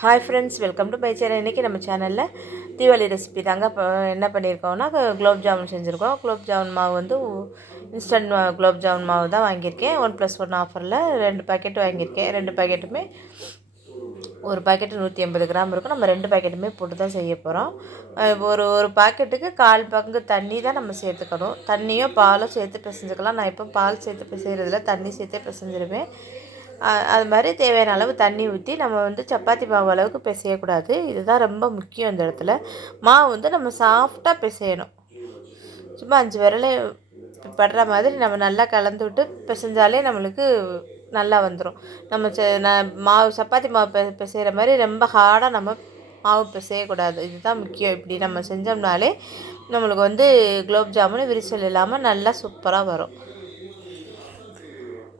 Hi friends welcome to my channel இன்றைக்கி நம்ம சேனலில் தீபாவளி ரெசிபி தாங்க இப்போ என்ன பண்ணியிருக்கோம்னா குலோப் ஜாமுன் செஞ்சுருக்கோம். குலோப் ஜாமுன் மாவு வந்து இன்ஸ்டன்ட் குலோப் ஜாமுன் மாவு தான் வாங்கியிருக்கேன். ஒன் ப்ளஸ் ஒன் ஆஃபரில் ரெண்டு பேக்கெட் வாங்கியிருக்கேன். ரெண்டு பாக்கெட்டுமே ஒரு பாக்கெட்டு நூற்றி ஐம்பது கிராம் இருக்கும். நம்ம ரெண்டு பாக்கெட்டுமே போட்டு தான் செய்ய போகிறோம் ஒரு ஒரு பாக்கெட்டுக்கு கால் பங்கு தண்ணி தான் நம்ம சேர்த்துக்கணும். தண்ணியோ பாலோ சேர்த்து பிசைஞ்சுக்கலாம். நான் இப்போ பால் சேர்த்து பிசைகிறதுல தண்ணி சேர்த்தே பிசைஞ்சிருவேன். அது மாதிரி தேவையான அளவு தண்ணி ஊற்றி நம்ம வந்து சப்பாத்தி மாவு அளவுக்கு பிசையக்கூடாது. இதுதான் ரொம்ப முக்கியம் இந்த இடத்துல. மாவு வந்து நம்ம சாஃப்டாக பிசையணும். சும்மா அஞ்சு விரலே படுற மாதிரி நம்ம நல்லா கலந்து விட்டு பிசைஞ்சாலே நம்மளுக்கு நல்லா வந்துடும் நம்ம நான் மாவு சப்பாத்தி மாவு பெ பிசைகிற மாதிரி ரொம்ப ஹார்டாக நம்ம மாவு பிசையக்கூடாது. இதுதான் முக்கியம். இப்படி நம்ம செஞ்சோம்னாலே நம்மளுக்கு வந்து குலோப் ஜாமுன் விரிசல் இல்லாமல் நல்லா சூப்பராக வரும்.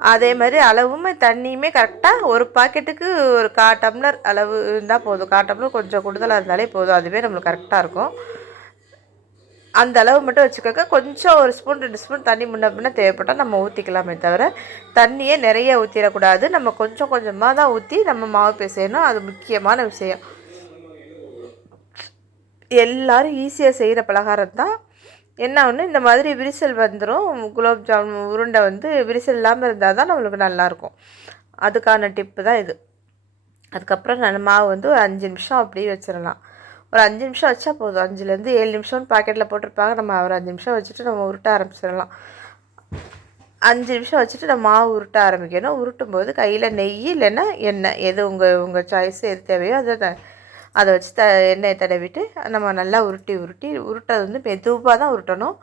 அதே மாதிரி அளவும் தண்ணியுமே கரெக்டாக ஒரு பாக்கெட்டுக்கு ஒரு கா டம்ளர் அளவு இருந்தால் போதும். கா டம்ளர் கொஞ்சம் கூடுதலாக இருந்தாலே போதும். அதுவே நம்மளுக்கு கரெக்டாக இருக்கும். அந்த அளவு மட்டும் வச்சுக்கோங்க. கொஞ்சம் ஒரு ஸ்பூன் ரெண்டு ஸ்பூன் தண்ணி முன்ன பின்ன தேவைப்பட்டால் நம்ம ஊற்றிக்கலாமே தவிர தண்ணியே நிறைய ஊற்றிடக்கூடாது நம்ம கொஞ்சம் கொஞ்சமாக தான் ஊற்றி நம்ம மாவு பிசையணும். அது முக்கியமான விஷயம். எல்லோரும் ஈஸியாக செய்கிற பலகாரம் தான். என்ன ஒன்று இந்த மாதிரி விரிசல் வந்துடும் குலோப் ஜாமுன் உருண்டை வந்து விரிசல் இல்லாமல் இருந்தால் தான் நம்மளுக்கு நல்லாயிருக்கும் அதுக்கான டிப்பு தான் இது. அதுக்கப்புறம் நான் மாவு வந்து ஒரு அஞ்சு நிமிஷம் அப்படியே வச்சிடலாம். ஒரு அஞ்சு நிமிஷம் வச்சா போதும். அஞ்சுலேருந்து ஏழு நிமிஷம்னு பாக்கெட்டில் போட்டிருப்பாங்க. நம்ம ஒரு அஞ்சு நிமிஷம் வச்சுட்டு நம்ம உருட்ட ஆரம்பிச்சிடலாம். அஞ்சு நிமிஷம் வச்சுட்டு நம்ம மாவு உருட்ட ஆரம்பிக்கணும். உருட்டும் போது கையில் நெய் இல்லைன்னா எண்ணெய். எது உங்கள் உங்கள் சாய்ஸ் எது தேவையோ அதை அதை வச்சு த எண்ணெயை தடவிட்டு நம்ம நல்லா உருட்டி உருட்டி உருட்டது வந்து மெதுவாக தான் உருட்டணும்.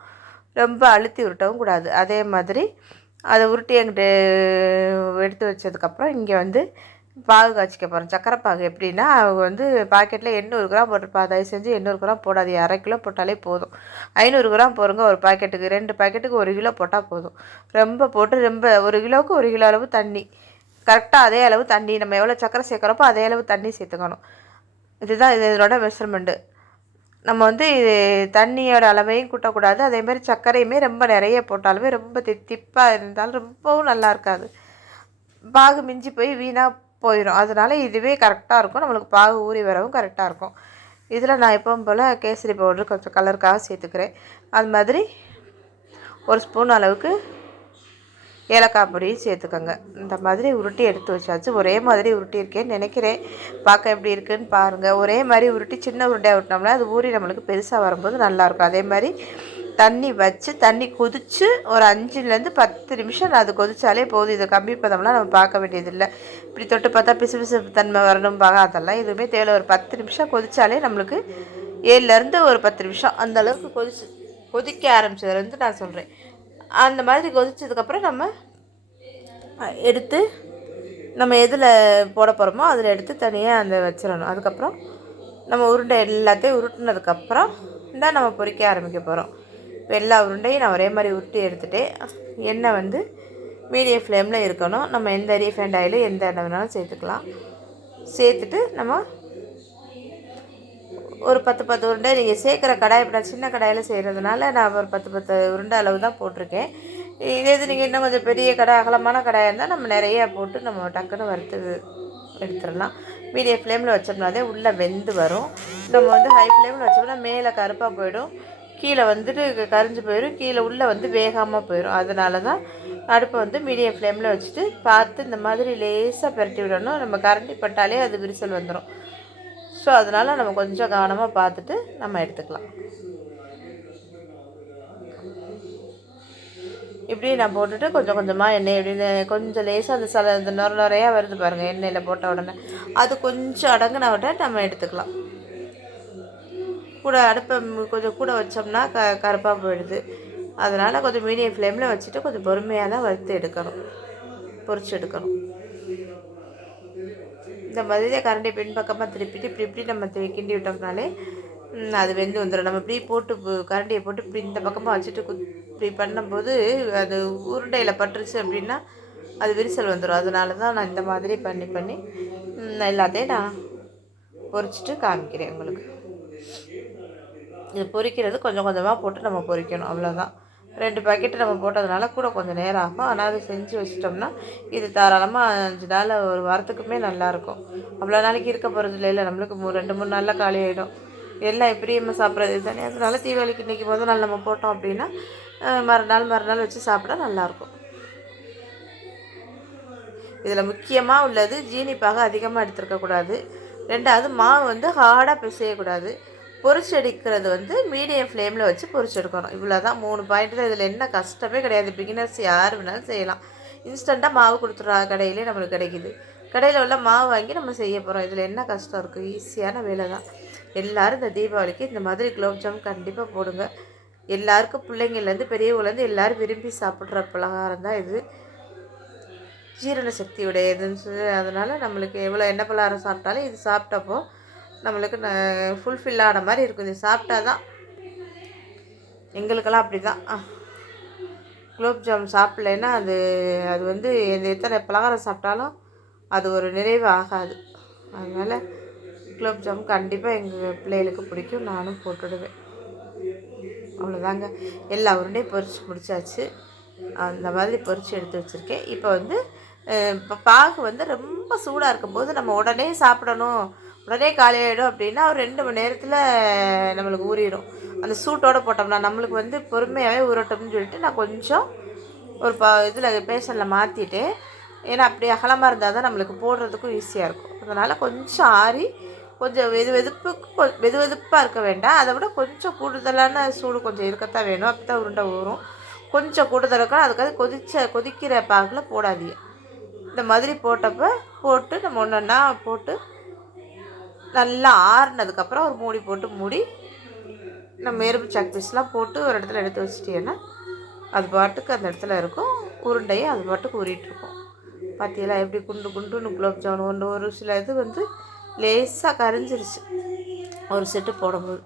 ரொம்ப அழுத்தி உருட்டவும் கூடாது. அதே மாதிரி அதை உருட்டி எங்கிட்ட எடுத்து வச்சதுக்கப்புறம் இங்கே வந்து பாகு காய்ச்சிக்க போகிறோம் சக்கரை பாகு எப்படின்னா அவங்க வந்து பாக்கெட்டில் எண்ணூறு கிராம் போட்டிருப்பா. தயவு செஞ்சு எண்ணூறு கிராம் போடாது அரை கிலோ போட்டாலே போதும். ஐநூறு கிராம் போடுங்க ஒரு பாக்கெட்டுக்கு. ரெண்டு பாக்கெட்டுக்கு ஒரு கிலோ போட்டால் போதும். ரொம்ப போட்டு ரொம்ப ஒரு கிலோவுக்கு ஒரு கிலோ அளவு தண்ணி. கரெக்டாக அதே அளவு தண்ணி. நம்ம எவ்வளோ சக்கரை சேர்க்குறப்போ அதே அளவு தண்ணி சேர்த்துக்கணும். இதுதான் இது இதனோட மெஷர்மெண்ட்டு நம்ம வந்து இது தண்ணியோட அளவையும் கூட்டக்கூடாது. அதேமாதிரி சர்க்கரையுமே ரொம்ப நிறைய போட்டாலுமே ரொம்ப தித்திப்பாக இருந்தாலும் ரொம்பவும் நல்லா இருக்காது. பாகு மிஞ்சி போய் வீணாக போயிடும் அதனால் இதுவே கரெக்டாக இருக்கும். நம்மளுக்கு பாகு ஊறி வரவும் கரெக்டாக இருக்கும். இதில் நான் எப்பவும் போல் கேசரி பவுடர் கொஞ்சம் கலருக்காக சேர்த்துக்கிறேன். அது மாதிரி ஒரு ஸ்பூன் அளவுக்கு ஏலக்காய் பொடியும் சேர்த்துக்கோங்க. இந்த மாதிரி உருட்டி எடுத்து வச்சாச்சு. ஒரே மாதிரி உருட்டியிருக்கேன்னு நினைக்கிறேன். பார்க்க எப்படி இருக்குதுன்னு பாருங்கள் ஒரே மாதிரி உருட்டி சின்ன உருண்டையாக விட்டோம்னா அது ஊறி நம்மளுக்கு பெருசாக வரும்போது நல்லாயிருக்கும். அதே மாதிரி தண்ணி வச்சு தண்ணி கொதித்து ஒரு அஞ்சுலேருந்து பத்து நிமிஷம் அது கொதிச்சாலே போதும். இதை கம்மி பதம்லாம் நம்ம பார்க்க வேண்டியதில்லை. இப்படி தொட்டு பார்த்தா பிசு பிசு தன்மை வரணும் பார்க்க அதெல்லாம் எதுவுமே தேவை ஒரு பத்து நிமிஷம் கொதிச்சாலே நம்மளுக்கு ஏழுலேருந்து ஒரு பத்து நிமிஷம் அந்தளவுக்கு கொதிச்சு கொதிக்க ஆரம்பிச்சதுலேருந்து நான் சொல்கிறேன் அந்த மாதிரி கொதிச்சதுக்கப்புறம் நம்ம எடுத்து நம்ம எதில் போட போகிறோமோ அதில் எடுத்து தனியாக அந்த வச்சிடணும். அதுக்கப்புறம் நம்ம உருண்டை எல்லாத்தையும் உருட்டினதுக்கப்புறம் தான் நம்ம பொறிக்க ஆரம்பிக்க போகிறோம் இப்போ எல்லா உருண்டையும் நான் ஒரே மாதிரி உருட்டி எடுத்துகிட்டு எண்ணெய் வந்து மீடியம் ஃப்ளேமில் இருக்கணும். நம்ம எந்த ரீஃபைண்ட் ஆயிலும் எந்த எண்ணெய் வேணாலும் சேர்த்துக்கலாம். சேர்த்துட்டு நம்ம ஒரு பத்து பத்து உருண்டை நீங்கள் சேர்க்குற கடாய் இப்போ நான் சின்ன கடாயில் செய்கிறதுனால நான் ஒரு பத்து பத்து உருண்டை அளவு தான் போட்டிருக்கேன். இதே இது நீங்கள் இன்னும் கொஞ்சம் பெரிய கடை அகலமான கடாயாக இருந்தால் நம்ம நிறையா போட்டு நம்ம டக்குன்னு வறுத்து எடுத்துடலாம். மீடியம் ஃப்ளேமில் வச்சோம்னாலே உள்ளே வெந்து வரும். நம்ம வந்து ஹை ஃப்ளேமில் வச்சோம்னா மேலே கருப்பாக போயிடும். கீழே வந்துட்டு கரிஞ்சு போயிடும். கீழே உள்ளே வந்து வேகாமல் போயிடும். அதனால தான் அடுப்பை வந்து மீடியம் ஃப்ளேமில் வச்சுட்டு பார்த்து இந்த மாதிரி லேசாக பெரட்டி விடணும். நம்ம கரண்டி பட்டாலே அது விரிசல் வந்துடும். ஸோ அதனால் நம்ம கொஞ்சம் கவனமாக பார்த்துட்டு நம்ம எடுத்துக்கலாம். இப்படி நான் போட்டுட்டு கொஞ்சம் கொஞ்சமாக எண்ணெய் எப்படின்னு கொஞ்சம் லேசாக அந்த சில இந்த நுர நுறையா வருது பாருங்கள் எண்ணெயில் போட்ட உடனே. அது கொஞ்சம் அடங்கின விட நம்ம எடுத்துக்கலாம். கூட அடுப்பை கொஞ்சம் கூட வச்சோம்னா க கருப்பாக போயிடுது. அதனால் கொஞ்சம் மீடியம் ஃப்ளேமில் வச்சுட்டு கொஞ்சம் பொறுமையாக தான் வறுத்து எடுக்கணும். பொறிச்சு எடுக்கணும். இந்த மாதிரி கரண்டி பின்பக்கமாக திருப்பிட்டு இப்படி இப்படி நம்ம கிண்டி விட்டோம்னாலே அது வெந்து வந்துடும் நம்ம இப்படி போட்டு கரண்டியை போட்டு இப்படி இந்த பக்கமாக வச்சுட்டு இப்படி பண்ணும்போது அது உருண்டையில் பட்டுருச்சு அப்படின்னா அது விரிசல் வந்துடும் அதனால தான் நான் இந்த மாதிரி பண்ணி பண்ணி எல்லாத்தையும் நான் பொறிச்சிட்டு காமிக்கிறேன் உங்களுக்கு. இது பொரிக்கிறது கொஞ்சம் கொஞ்சமாக போட்டு நம்ம பொறிக்கணும். அவ்வளோதான் ரெண்டு பாக்கெட்டு நம்ம போட்டதுனால கூட கொஞ்சம் நேரம் ஆகும் ஆனால் அது செஞ்சு வச்சிட்டோம்னா இது தாராளமாக அஞ்சு நாள் ஒரு வாரத்துக்குமே நல்லாயிருக்கும் அவ்வளோ நாளைக்கு இருக்க போகிறது இல்லை நம்மளுக்கு மூ ரெண்டு மூணு நாளில் காலி ஆகிடும் எல்லாம் எப்படியும் சாப்பிட்றது தானே. அதனால தீபாவளிக்கு இன்றைக்கி முதல் நாள் நம்ம போட்டோம் அப்படின்னா மறுநாள் மறுநாள் வச்சு சாப்பிட்டா நல்லாயிருக்கும் இதில் முக்கியமாக உள்ளது ஜீனிப்பாக அதிகமாக எடுத்துருக்கக்கூடாது ரெண்டாவது மாவு வந்து ஹார்டாக பிசையக்கூடாது பொரிச்செடுக்கிறது வந்து மீடியம் ஃப்ளேமில் வச்சு பொரிச்சு எடுக்கணும் இவ்வளோ தான் மூணு பாயிண்ட் தான் இதில் என்ன கஷ்டமே கிடையாது. பிகினர்ஸ் யார் வேணாலும் செய்யலாம். இன்ஸ்டண்ட்டாக மாவு கொடுத்துட்றாங்க கடையிலே நம்மளுக்கு கிடைக்கிது. கடையில் உள்ள மாவு வாங்கி நம்ம செய்ய போகிறோம் இதில் என்ன கஷ்டம் இருக்குது ஈஸியான வேலை தான் எல்லோரும் இந்த தீபாவளிக்கு இந்த மாதிரி குலோப்ஜாம் கண்டிப்பாக போடுங்க. எல்லாருக்கும் பிள்ளைங்கள்லேருந்து பெரியவங்கலேருந்து எல்லோரும் விரும்பி சாப்பிட்ற பலகாரம் தான் இது. ஜீரண சக்தி உடையதுன்னு சொல்லி அதனால் நம்மளுக்கு எவ்வளோ எண்ணெய் பலகாரம் சாப்பிட்டாலும் இது சாப்பிட்டப்போ நம்மளுக்கு ஃபுல்ஃபில் ஆன மாதிரி இருக்கும். இது சாப்பிட்டா தான் எங்களுக்கெல்லாம் அப்படி தான் குலோப் ஜாம் சாப்பிட்லன்னா அது அது வந்து எந்த எத்தனை பலகாரம் சாப்பிட்டாலும் அது ஒரு நிறைவு ஆகாது. அதனால் குலோப் ஜாம் கண்டிப்பாக எங்கள் பிள்ளைகளுக்கு பிடிக்கும். நானும் போட்டுடுவேன். அவ்வளோதாங்க எல்லா உருண்டையும் பொறிச்சு முடிச்சாச்சு. அந்த மாதிரி பொறிச்சு எடுத்து வச்சுருக்கேன். இப்போ வந்து இப்போ பாகு வந்து ரொம்ப சூடாக இருக்கும்போது நம்ம உடனே சாப்பிடணும். உடனே காலியாகிடும் அப்படின்னா ஒரு ரெண்டு மணி நேரத்தில் நம்மளுக்கு ஊறிடும். அந்த சூட்டோடு போட்டோம்னா நம்மளுக்கு வந்து பொறுமையாகவே ஊறட்டும்னு சொல்லிட்டு நான் கொஞ்சம் ஒரு ப இதில் பேஷனில் மாற்றிட்டு ஏன்னா அப்படி அகலமாக இருந்தால் தான் நம்மளுக்கு போடுறதுக்கும் ஈஸியாக இருக்கும். அதனால் கொஞ்சம் ஆறி கொஞ்சம் வெது வெதுப்புக்கு வெது வெதுப்பாக இருக்க வேண்டாம். அதை விட கொஞ்சம் கூடுதலான சூடு கொஞ்சம் இருக்கத்தான் வேணும். அப்போ தான் உருண்டை ஊறும். கொஞ்சம் கூடுதல் இருக்கணும். அதுக்காக கொதிச்ச கொதிக்கிற பாகில் போடாதீங்க. இந்த மாதிரி போட்டப்போ போட்டு நம்ம ஒன்று ஒன்றா போட்டு நல்லா ஆறுனதுக்கப்புறம் ஒரு மூடி போட்டு மூடி நம்ம எறும்பு சக் பீஸ்லாம் போட்டு ஒரு இடத்துல எடுத்து வச்சிட்டேன்னா அது பாட்டுக்கு அந்த இடத்துல இருக்கும். உருண்டையை அது பாட்டுக்கு உருட்டிருக்கும் பார்த்தீங்களா எப்படி குண்டு குண்டுன்னு குலோப் ஜாமுன் ஒன்று ஒரு சில இது வந்து லேசாக கரைஞ்சிருச்சு. ஒரு செட்டு போடும்போது.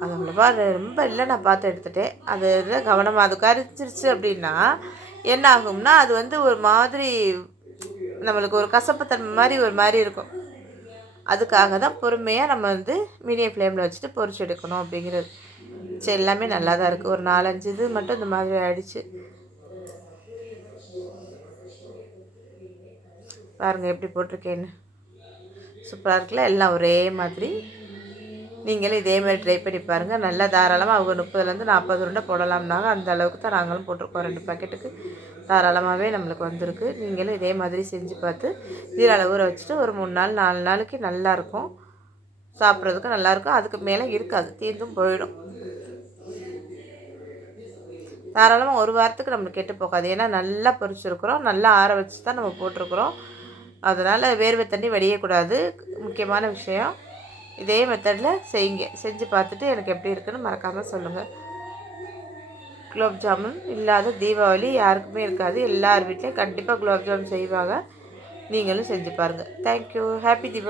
அது அவ்வளோவா ரொம்ப இல்லை நான் பார்த்து எடுத்துகிட்டேன் அது கவனமாக அது கரைஞ்சிருச்சு அப்படின்னா என்ன ஆகும்னா அது வந்து ஒரு மாதிரி நம்மளுக்கு ஒரு கசப்புத்தன்மை மாதிரி ஒரு மாதிரி இருக்கும். அதுக்காக தான் பொறுமையாக நம்ம வந்து மீடியம் ஃப்ளேமில் வச்சுட்டு பொறிச்சு எடுக்கணும் அப்படிங்கிறது. சரி எல்லாமே நல்லா தான் இருக்குது ஒரு நாலஞ்சு இது மட்டும் இந்த மாதிரி ஆயிடுச்சு. பாருங்கள் எப்படி போட்டிருக்கேன்னு. சூப்பராக இருக்குல்ல? எல்லாம் ஒரே மாதிரி. நீங்களும் இதே மாதிரி ட்ரை பண்ணி பாருங்கள் நல்லா தாராளமாக அவங்க முப்பதுலேருந்து நாற்பது உருண்டை போடலாம்னாங்க. அந்த அளவுக்கு தான் நாங்களும் போட்டிருக்கோம். ரெண்டு பாக்கெட்டுக்கு தாராளமாகவே நம்மளுக்கு வந்திருக்கு. நீங்களும் இதே மாதிரி செஞ்சு பார்த்து ஜீரால ஊற வச்சுட்டு ஒரு மூணு நாள் நாலு நாளைக்கு நல்லாயிருக்கும் சாப்பிட்றதுக்கு நல்லாயிருக்கும் அதுக்கு மேலே இருக்காது. தீர்ந்தும் போயிடும். தாராளமாக ஒரு வாரத்துக்கு நம்மளுக்கு கெட்டு போகாது. ஏன்னா நல்லா பொரிச்சிருக்கிறோம். நல்லா ஆற வச்சு தான் நம்ம போட்டிருக்கிறோம். அதனால் வேர்வை தண்ணி வடியக்கூடாது முக்கியமான விஷயம் இதே மெத்தடில் செய்யுங்க. செஞ்சு பார்த்துட்டு எனக்கு எப்படி இருக்குன்னு மறக்காமல் சொல்லுங்கள் குலோப் ஜாமுன் இல்லாத தீபாவளி யாருக்குமே இருக்காது. எல்லார் வீட்லேயும் கண்டிப்பாக குலோப் ஜாமுன் செய்வாங்க. நீங்களும் செஞ்சு பாருங்கள் தேங்க்யூ ஹாப்பி தீபாவளி